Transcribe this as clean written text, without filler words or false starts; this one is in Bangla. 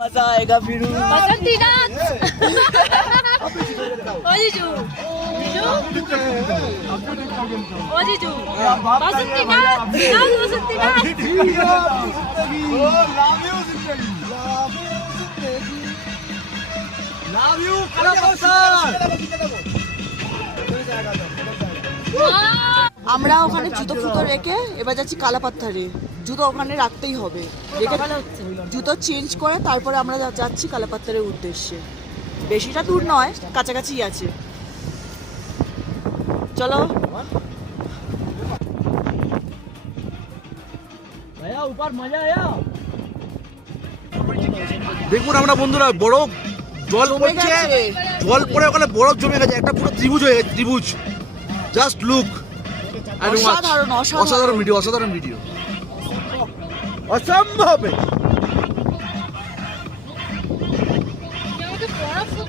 मजा आएगा फिर बसंती डांस ओ जीजू जीजू ओ जीजू Basanti dance Basanti dance love you कलाकौशल আমরা ওখানে জুতো ফুতো রেখে এবার যাচ্ছি কালাপাত্থারে। জুতো ওখানে রাখতেই হবে, রেখে জুতো চেঞ্জ করে তারপরে আমরা যাচ্ছি কালাপাত্থারের উদ্দেশ্যে। বেশিটা দূর নয়, কাছাকাছি আছে। চলো भैया ऊपर मजा आया। দেখুন আমরা বন্ধুরা বরফ জল জমে পড়ছে, গেছে। জল পড়ে ওখানে বরফ জমে গেছে, একটা পুরো ত্রিভুজ হয়ে গেছে, ত্রিভুজ। জাস্ট লুক, অসাধারণ, অসাধারণ। অসাধারণ ভিডিও, অসাধারণ ভিডিও, অসম্ভব।